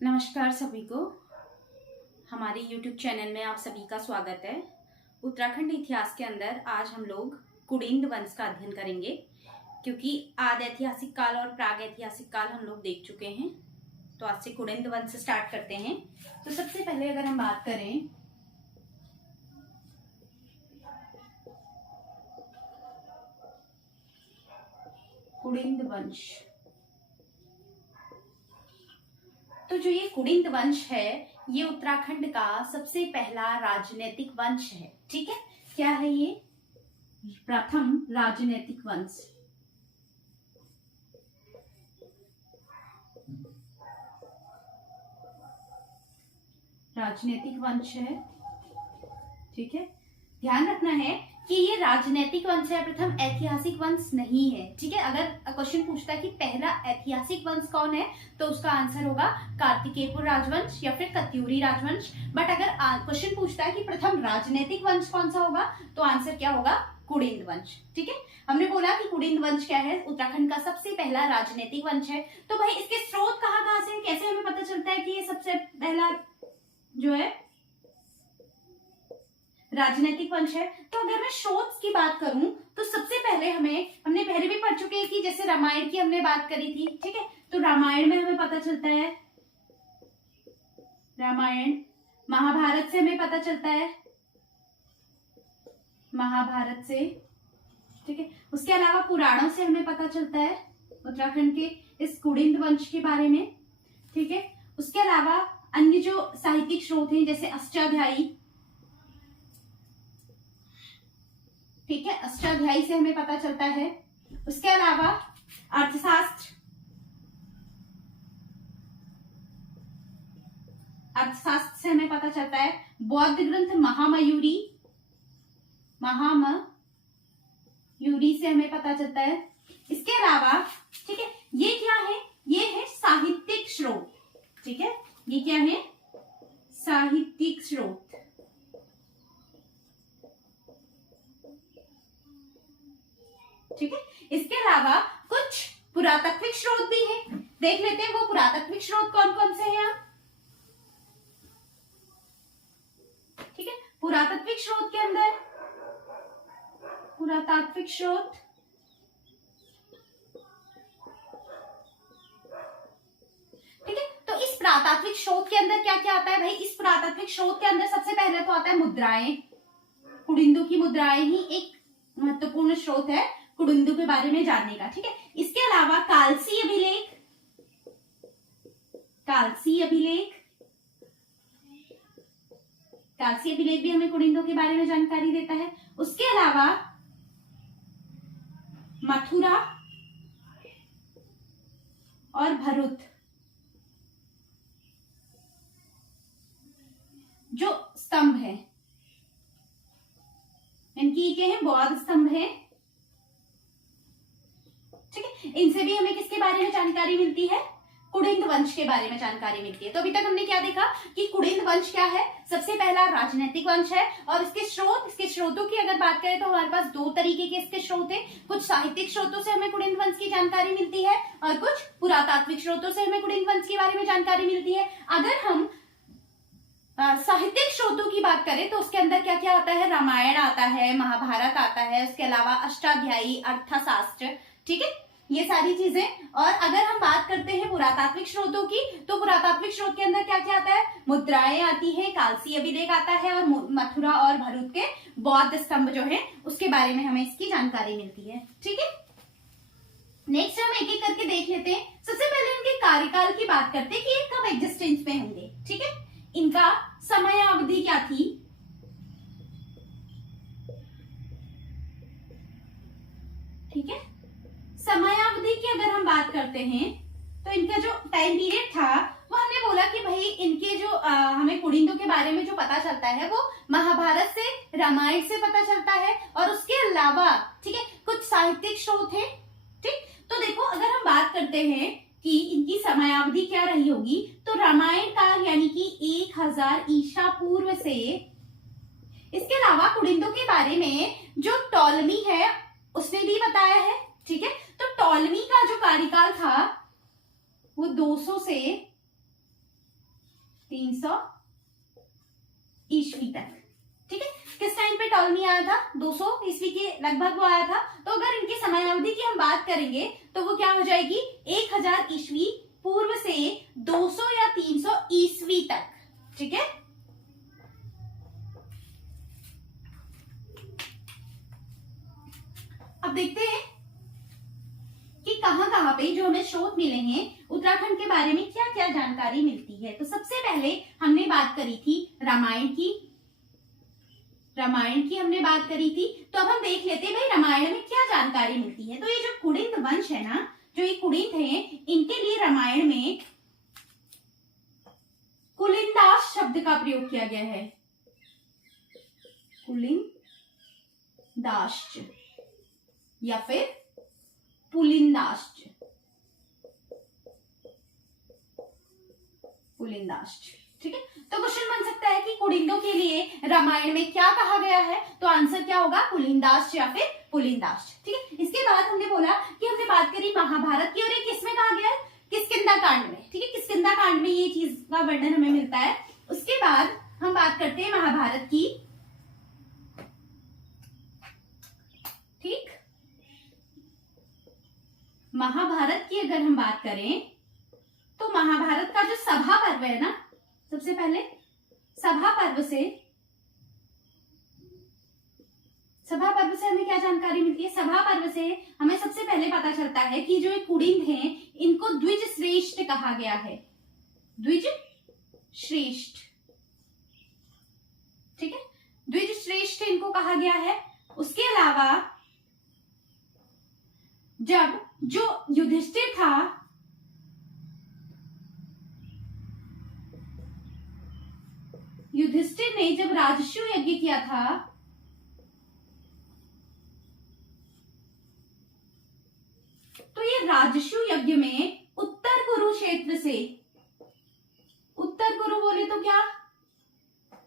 नमस्कार सभी को। हमारे YouTube चैनल में आप सभी का स्वागत है। उत्तराखंड इतिहास के अंदर आज हम लोग कुडिंद वंश का अध्ययन करेंगे, क्योंकि आदि ऐतिहासिक काल और प्राग ऐतिहासिक काल हम लोग देख चुके हैं। तो आज से कुडिंद वंश स्टार्ट करते हैं। तो सबसे पहले अगर हम बात करें कुडिंद वंश, तो जो ये कुडिंद वंश है ये उत्तराखंड का सबसे पहला राजनीतिक वंश है। ठीक है, क्या है ये? प्रथम राजनीतिक वंश। राजनीतिक वंश है। ठीक है, ध्यान रखना है कि ये राजनीतिक वंश है, प्रथम ऐतिहासिक वंश नहीं है। ठीक है, अगर क्वेश्चन पूछता है कि पहला ऐतिहासिक वंश कौन है तो उसका आंसर होगा कार्तिकेयपुर राजवंश या फिर कत्यूरी राजवंश। बट अगर क्वेश्चन पूछता है कि प्रथम राजनीतिक वंश कौन सा होगा तो आंसर क्या होगा? कुडिंद वंश। ठीक है, हमने बोला कि कुडिंद वंश क्या है? उत्तराखंड का सबसे पहला राजनीतिक वंश है। तो भाई इसके स्रोत कहाँ से, कैसे हमें पता चलता है कि ये सबसे पहला जो है राजनीतिक वंश है? तो अगर मैं स्रोत की बात करूं तो सबसे पहले हमने पहले भी पढ़ चुके हैं कि जैसे रामायण की हमने बात करी थी। ठीक है, तो रामायण में हमें पता चलता है, रामायण। महाभारत से हमें पता चलता है, महाभारत से। ठीक है, उसके अलावा पुराणों से हमें पता चलता है उत्तराखंड के इस कुडिंद वंश के बारे में। ठीक है, उसके अलावा अन्य जो साहित्यिक स्रोत हैं जैसे अष्टाध्यायी। ठीक है, अष्टाध्यायी से हमें पता चलता है। उसके अलावा अर्थशास्त्र, अर्थशास्त्र से हमें पता चलता है। बौद्ध ग्रंथ महामयूरी, महामयूरी से हमें पता चलता है। इसके अलावा ठीक है, ये क्या है? ये है साहित्यिक स्रोत। ठीक है, ये क्या है? साहित्यिक स्रोत। ठीक है, इसके अलावा कुछ पुरातात्विक स्रोत भी हैं। देख लेते हैं वो पुरातात्विक स्रोत कौन कौन से हैं। ठीक है, पुरातात्विक स्रोत के अंदर पुरातात्विक स्रोत ठीक है, तो इस पुरातात्विक स्रोत के अंदर क्या क्या आता है भाई? इस पुरातात्विक स्रोत के अंदर सबसे पहले तो आता है मुद्राएं। कुडिंदों की मुद्राएं ही एक महत्वपूर्ण स्रोत है कुडिंदों के बारे में जानने का। ठीक है, इसके अलावा कालसी अभिलेख, कालसी अभिलेख, कालसी अभिलेख भी हमें कुडिंदों के बारे में जानकारी देता है। उसके अलावा मथुरा और भरूच जो स्तंभ है, इनकी क्या है? बौद्ध स्तंभ है। ठीक है, इनसे भी हमें किसके बारे में जानकारी मिलती है? कुडिंद वंश के बारे में जानकारी मिलती है। तो अभी तक हमने क्या देखा कि कुडिंद वंश क्या है? सबसे पहला राजनीतिक वंश है। और इसके स्रोतों की अगर बात करें तो हमारे पास दो तरीके के इसके स्रोत हैं। कुछ साहित्यिक स्रोतों से हमें कुडिंद वंश की जानकारी मिलती है और कुछ पुरातात्विक स्रोतों से हमें कुडिंद वंश के बारे में जानकारी मिलती है। अगर हम साहित्यिक स्रोतों की बात करें तो उसके अंदर क्या क्या आता है? रामायण आता है, महाभारत आता है, उसके अलावा अष्टाध्यायी, अर्थशास्त्र। ठीक है, ये सारी चीजें। और अगर हम बात करते हैं पुरातात्विक स्रोतों की तो पुरातात्विक स्रोत के अंदर क्या क्या आता है? मुद्राएं आती है, कालसी अभिलेख आता है और मथुरा और भरूच के बौद्ध स्तंभ जो है उसके बारे में हमें इसकी जानकारी मिलती है। ठीक है, नेक्स्ट हम एक एक करके देख लेते हैं। सबसे पहले इनके कार्यकाल की बात करते हैं कि ये कब एग्जिस्टेंस में होंगे। ठीक है, इनका समय अवधि क्या थी? ठीक है, समयावधि की अगर हम बात करते हैं तो इनका जो टाइम पीरियड था वो हमने बोला कि भाई इनके जो हमें कुडिंदों के बारे में जो पता चलता है वो महाभारत से, रामायण से पता चलता है। और उसके अलावा ठीक है कुछ साहित्यिक स्रोत है। ठीक, तो देखो अगर हम बात करते हैं कि इनकी समयावधि क्या रही होगी तो रामायण काल यानी कि 1000 ईसा पूर्व से। इसके अलावा कुडिंदों के बारे में जो टॉलमी है उसने भी बताया है। ठीक है, तो टॉलमी का जो कार्यकाल था वो 200 से 300 ईस्वी तक। ठीक है, किस टाइम पे टॉलमी आया था? 200 ईस्वी के लगभग वो आया था। तो अगर इनकी समयावधि की हम बात करेंगे तो वो क्या हो जाएगी? 1000 ईस्वी पूर्व से 200 या 300 ईस्वी तक। ठीक है, अब देखते हैं कि कहां कहां पे जो हमें स्रोत मिले हैं उत्तराखंड के बारे में क्या क्या जानकारी मिलती है। तो सबसे पहले हमने बात करी थी रामायण की हमने बात करी थी। तो अब हम देख लेते हैं भाई रामायण में क्या जानकारी मिलती है। तो ये जो कुड़िंत वंश है ना, जो ये कुड़िंत है, इनके लिए रामायण में कुलिंदास शब्द का प्रयोग किया गया है। कुलिंदाश्च या फिर पुलिंदाश्च। ठीक है, तो क्वेश्चन बन सकता है कि कुड़िंदों के लिए रामायण में क्या कहा गया है? तो आंसर क्या होगा? कुलिंदाश्च या फिर पुलिंदाश्च। ठीक है, इसके बाद हमने बोला कि हमने बात करी महाभारत की, और ये किसमें कहा गया है? किष्किंधा कांड में। ठीक है, किष्किंधा कांड में ये चीज का वर्णन हमें मिलता है। उसके बाद हम बात करते हैं महाभारत की। ठीक, महाभारत की अगर हम बात करें तो महाभारत का जो सभा पर्व है ना, सबसे पहले सभा पर्व से हमें क्या जानकारी मिलती है? सभा पर्व से हमें सबसे पहले पता चलता है कि जो कुड़िंद हैं इनको द्विज श्रेष्ठ कहा गया है। द्विज श्रेष्ठ। ठीक है, द्विज श्रेष्ठ इनको कहा गया है। उसके अलावा जब जो युधिष्ठिर था, युधिष्ठिर ने जब राजसूय यज्ञ किया था, तो ये राजसूय यज्ञ में उत्तर कुरुक्षेत्र से, उत्तर कुरु बोले तो क्या?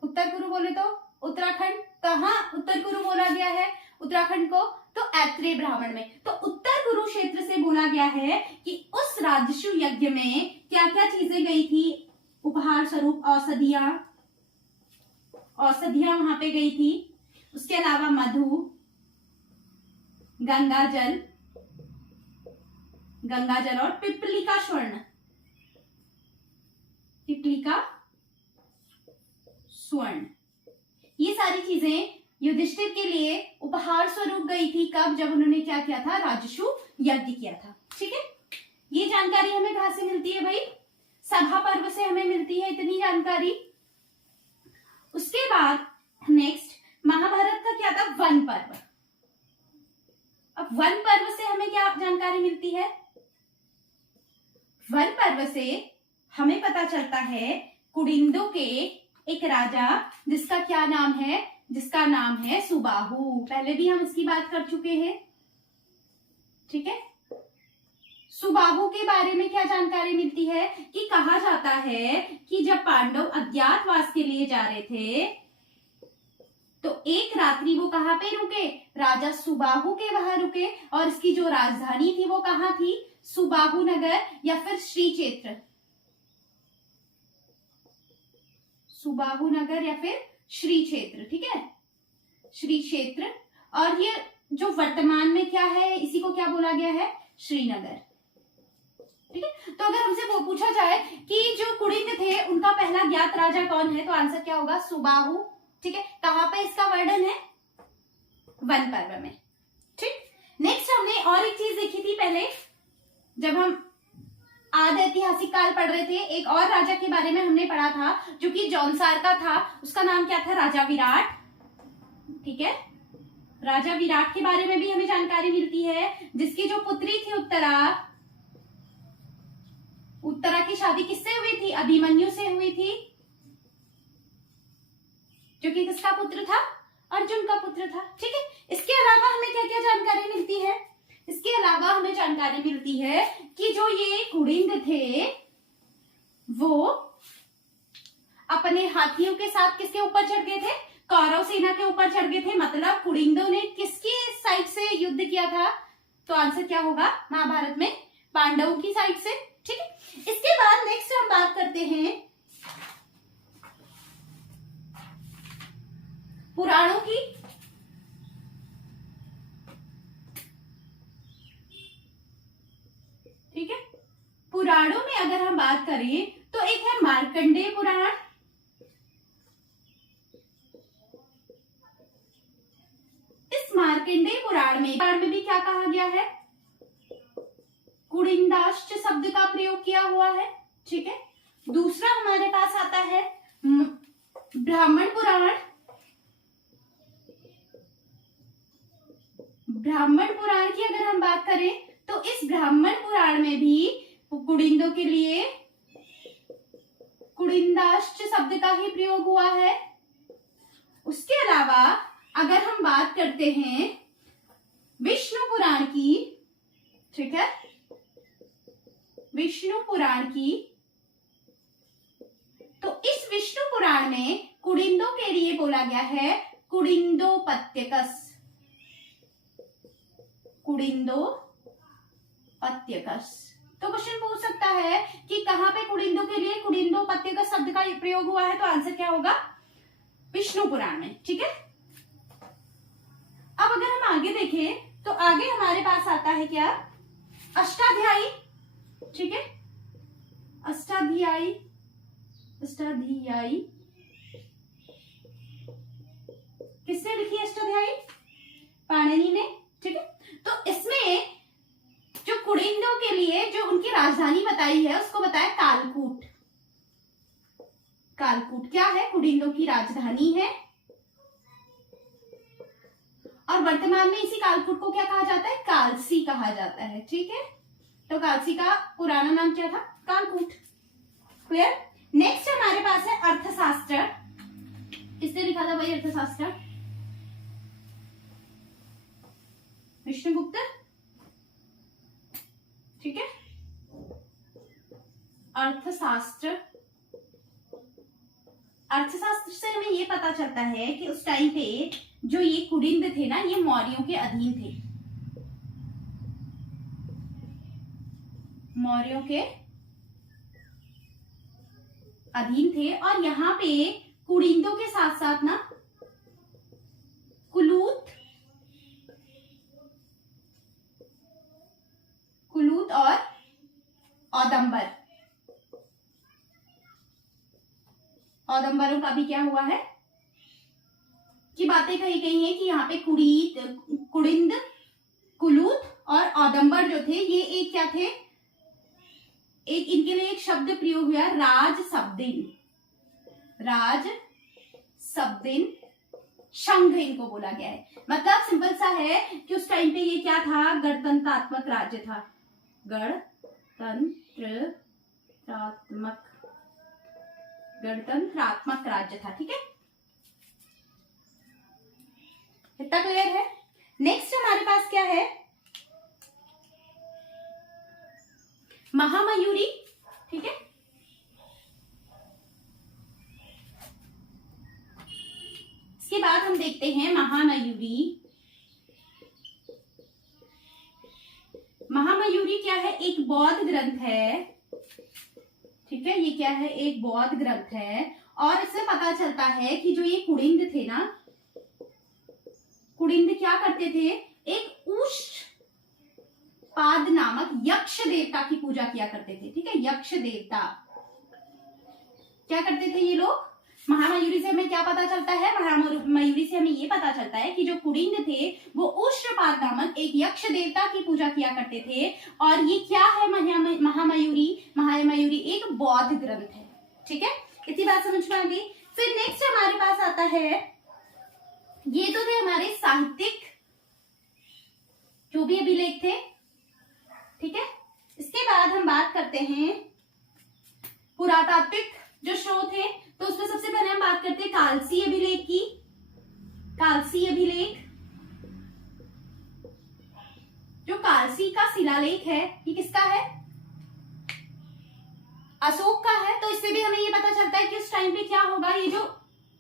उत्तर कुरु बोले तो उत्तराखंड। कहाँ उत्तर कुरु बोला गया है उत्तराखंड को? तो ऐत्रेय ब्राह्मण में। तो उत्तर कुरुक्षेत्र से बोला गया है कि उस राजसूय यज्ञ में क्या क्या चीजें गई थी? उपहार स्वरूप औषधियां वहां पे गई थी। उसके अलावा मधु, गंगा जल और पिपली का स्वर्ण। ये सारी चीजें युधिष्ठिर के लिए उपहार स्वरूप गई थी। कब? जब उन्होंने क्या किया था? राजसूय यज्ञ किया था। ठीक है, ये जानकारी हमें कहां से मिलती है भाई? सभा पर्व से हमें मिलती है इतनी जानकारी। उसके बाद नेक्स्ट महाभारत का क्या था? वन पर्व। अब वन पर्व से हमें क्या जानकारी मिलती है? वन पर्व से हमें पता चलता है कुड़िंदों के एक राजा जिसका क्या नाम है? जिसका नाम है सुबाहु। पहले भी हम इसकी बात कर चुके हैं। ठीक है, सुबाहु के बारे में क्या जानकारी मिलती है? कि कहा जाता है कि जब पांडव अज्ञातवास के लिए जा रहे थे तो एक रात्रि वो कहां पे रुके? राजा सुबाहु के वहां रुके। और इसकी जो राजधानी थी वो कहां थी? सुबाहु नगर या फिर श्री क्षेत्र। सुबाहु नगर या फिर श्री क्षेत्र। ठीक है, श्री क्षेत्र। और ये जो वर्तमान में क्या है, इसी को क्या बोला गया है? श्रीनगर। ठीक है, तो अगर हमसे वो पूछा जाए कि जो कुड़िंद थे उनका पहला ज्ञात राजा कौन है, तो आंसर क्या होगा? सुबाहु। ठीक है, कहां पे इसका वर्णन है? वन पर्व में। ठीक, नेक्स्ट हमने और एक चीज देखी थी पहले जब हम आदि ऐतिहासिक काल पढ़ रहे थे। एक और राजा के बारे में हमने पढ़ा था जो कि जौनसार का था। उसका नाम क्या था? राजा विराट। ठीक है, राजा विराट के बारे में भी हमें जानकारी मिलती है, जिसकी जो पुत्री थी उत्तरा की शादी किससे हुई थी? अभिमन्यु से हुई थी, जो कि किसका पुत्र था? अर्जुन का पुत्र था। ठीक है, इसके अलावा हमें क्या क्या जानकारी मिलती है? इसके अलावा हमें जानकारी मिलती है कि जो ये कुड़िंद थे वो अपने हाथियों के साथ किसके ऊपर चढ़ गए थे? कौरव सेना के ऊपर चढ़ गए थे। मतलब कुड़िंदों ने किसकी साइड से युद्ध किया था? तो आंसर क्या होगा महाभारत में? पांडवों की साइड से। ठीक है, इसके बाद नेक्स्ट हम बात करते हैं बात करें तो एक है मार्कंडेय पुराण, इस मार्कंडेय पुराण में भी क्या कहा गया है, कुड़िंदाश्च शब्द का प्रयोग किया हुआ है। ठीक है, दूसरा हमारे पास आता है ब्राह्मण पुराण। ब्राह्मण पुराण की अगर हम बात करें तो इस ब्राह्मण पुराण में भी कुड़िंदों के लिए कुड़िंदाश्च शब्द का ही प्रयोग हुआ है। उसके अलावा अगर हम बात करते हैं विष्णु पुराण की, ठीक है, विष्णु पुराण की, तो इस विष्णु पुराण में कुड़िंदों के लिए बोला गया है कुड़िंदोपत्यकस, कुड़िंदोपत्यकस। तो क्वेश्चन पूछ सकता है कि कहां पे कुड़िंदों के लिए कुड़िंदोपत्यकस शब्द का प्रयोग हुआ है, तो आंसर क्या होगा, विष्णु पुराण में। ठीक है, अब अगर हम आगे देखें तो आगे हमारे पास आता है क्या, अष्टाध्यायी। ठीक है, अष्टाध्यायी किसने लिखी है, अष्टाध्यायी पाणिनि ने। ठीक है, तो इसमें जो कुड़िंदों के लिए जो उनकी राजधानी बताई है उसको बताया कालकूट। कालकूट क्या है, कुड़िंदों की राजधानी है, और वर्तमान में इसी कालकूट को क्या कहा जाता है, कालसी कहा जाता है। ठीक है, तो कालसी का पुराना नाम क्या था, कालकूट। क्लियर। नेक्स्ट हमारे पास है अर्थशास्त्र। किसने लिखा था भाई अर्थशास्त्र, विष्णुगुप्त। ठीक है, अर्थशास्त्र से हमें ये पता चलता है कि उस टाइम पे जो ये कुड़िंद थे ना, ये मौर्यों के अधीन थे, मौर्यों के अधीन थे। और यहाँ पे कुड़िंदों के साथ साथ ना कुलूत और औदंबरों का भी क्या हुआ है कि बातें कही गई हैं कि यहाँ पे कुड़िंद, कुलूत और औदंबर जो थे ये एक क्या थे, एक इनके लिए एक शब्द प्रयोग हुआ, राज शब्दिन संघ इनको बोला गया है। मतलब सिंपल सा है कि उस टाइम पे ये क्या था, गणतंत्रात्मक राज्य था, गणतंत्रात्मक राज्य था। ठीक है, इतना क्लियर है। नेक्स्ट हमारे पास क्या है, महामयूरी। ठीक है, इसके बाद हम देखते हैं महामयूरी। महामयूरी क्या है, एक बौद्ध ग्रंथ है। ठीक है, ये क्या है, एक बौद्ध ग्रंथ है। और इससे पता चलता है कि जो ये कुड़िंद थे ना, कुड़िंद क्या करते थे, एक उष्पाद नामक यक्ष देवता की पूजा किया करते थे। ठीक है, यक्ष देवता क्या करते थे ये लोग। महामयूरी से हमें क्या पता चलता है, महामयूरी से हमें ये पता चलता है कि जो कुड़िंद थे वो उष्पाद नामक एक यक्ष देवता की पूजा किया करते थे। और ये क्या है, महामयूरी एक बौद्ध ग्रंथ है। ठीक है, इतनी बात समझ में आ गई। फिर नेक्स्ट हमारे पास आता है, ये तो थे हमारे साहित्यिक जो भी अभिलेख थे। ठीक है, इसके बाद हम बात करते हैं पुरातात्विक जो स्रोत है, तो उसमें सबसे पहले हम बात करते हैं कालसी अभिलेख की। कालसी अभिलेख, जो कालसी का शिलालेख है ये किसका है, अशोक का है। तो इससे भी हमें ये पता चलता है कि उस टाइम पे क्या होगा, ये जो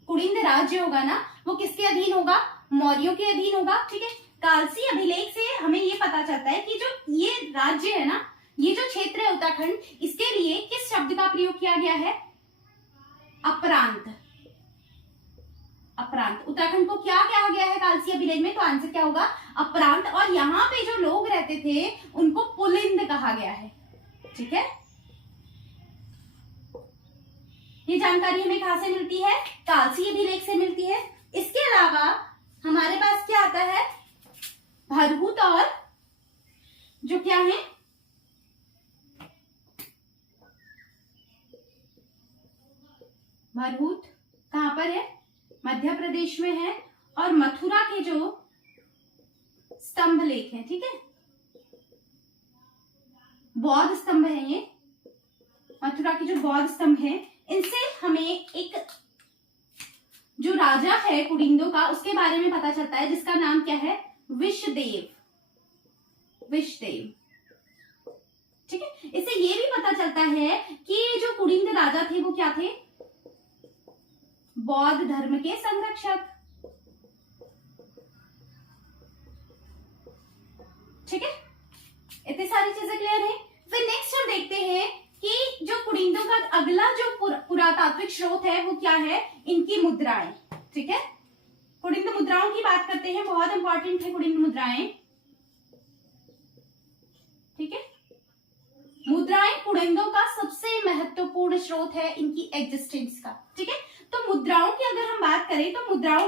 कुड़िंद राज्य होगा ना वो किसके अधीन होगा, मौर्यों के अधीन होगा। ठीक है, कालसी अभिलेख से हमें ये पता चलता है कि जो ये राज्य है ना, ये जो क्षेत्र है उत्तराखंड, इसके लिए किस शब्द का प्रयोग किया गया है, अपरांत। उत्तराखंड को क्या कहा गया है कालसी अभिलेख में, तो आंसर क्या होगा, अपरांत। और यहाँ पे जो लोग रहते थे उनको पुलिंद कहा गया है। ठीक है, ये जानकारी हमें कहाँ से मिलती है? कालसी अभिलेख से मिलती है। इसके अलावा हमारे पास क्या आता है? भरहुत और जो क्या है, भरहुत कहां पर है? मध्य प्रदेश में है। और मथुरा के जो स्तंभ लेख है, ठीक है, बौद्ध स्तंभ है ये, मथुरा के जो बौद्ध स्तंभ है, इनसे हमें एक जो राजा है कुडिंदो का, उसके बारे में पता चलता है, जिसका नाम क्या है? विषदेव। विषदेव, ठीक है। इससे ये भी पता चलता है कि जो कुडिंद राजा थे वो क्या थे? बौद्ध धर्म के संरक्षक, ठीक है। इतनी सारी चीजें क्लियर है। फिर नेक्स्ट हम देखते हैं कि जो कुडिंदों का अगला जो पुरातात्विक स्रोत है वो क्या है? इनकी मुद्राएं, ठीक है। कुडिंद मुद्राओं की बात करते हैं, बहुत इंपॉर्टेंट है कुडिंद मुद्राएं, ठीक है। मुद्राएं कुडिंदों का सबसे महत्वपूर्ण स्रोत है इनकी एग्जिस्टेंस का, ठीक है। तो मुद्राओं की अगर हम बात करें तो मुद्राओं